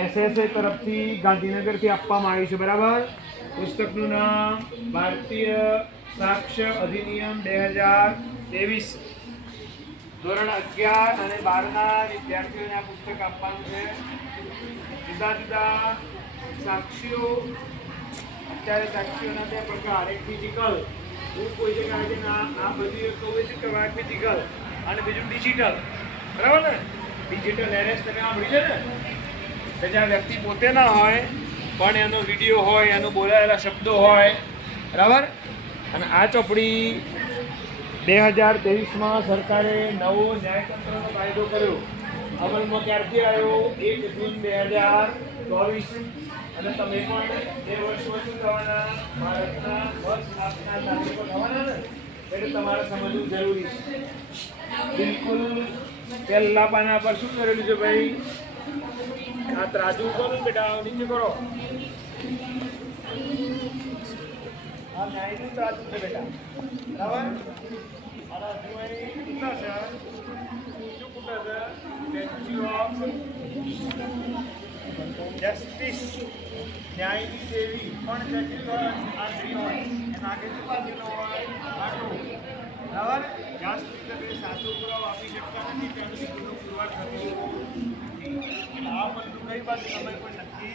SSA તરફથી ગાંધીનગરથી આપવામાં આવ્યું છે, બરાબર. પુસ્તકનું નામ ભારતીય સાક્ષ્ય અધિનિયમ 2023. ધોરણ 11 અને 12ના વિદ્યાર્થીઓને આ પુસ્તક આપવાનું છે. જુદા જુદા સાક્ષીઓ, અત્યારે સાક્ષીઓના 2 પ્રકાર, એક ફિઝિકલ, હું કોઈ જગ્યાએ છે ને આ બધી કહું છું કે ફિઝિકલ, અને બીજું ડિજિટલ, બરાબર ને. ડિજિટલ એરેસ્ટ તમે સાંભળી છે ને, કે જ્યાં વ્યક્તિ પોતે ના હોય પણ એનો વિડીયો હોય, એનો બોલાયેલા શબ્દો હોય, બરાબર. અને આ ચોપડી 2023માં સરકારે નવો ન્યાયતંત્રનો કાયદો કર્યો, અમલમાં ક્યારથી આવ્યો? 1 જૂન 2024. અને તમે પણ 2 વર્ષમાં શું થવાના? ભારતના વર્ષ આપના નાગરિકો થવાના ને, એટલે તમારે સમજવું જરૂરી છે. બિલકુલ પહેલા પાના પર શું કરેલું છે ભાઈ? આ ત્રાજુ કરો બેટા, નીચે કરો. આ ન્યાયનું ત્રાજુ છે બેટા, બરાબર. મારા હજુ કેટલા છે? શું કૂટા છે? સ્ટેચ્યુ ઓફ જસ્ટિસ, ન્યાયની સેવી, પણ જટિલ આ સ્ત્રી હોય એના આગળ બાજુનો હોય આટલું, બરાબર. જ્યાં સુધી તમે સાચો પુરાવો આપી શકતા નથી ત્યાં સુધી ગુનો પુરવાર થતો નથી. આ બધું કઈ બાજુ તમે કોઈ નક્કી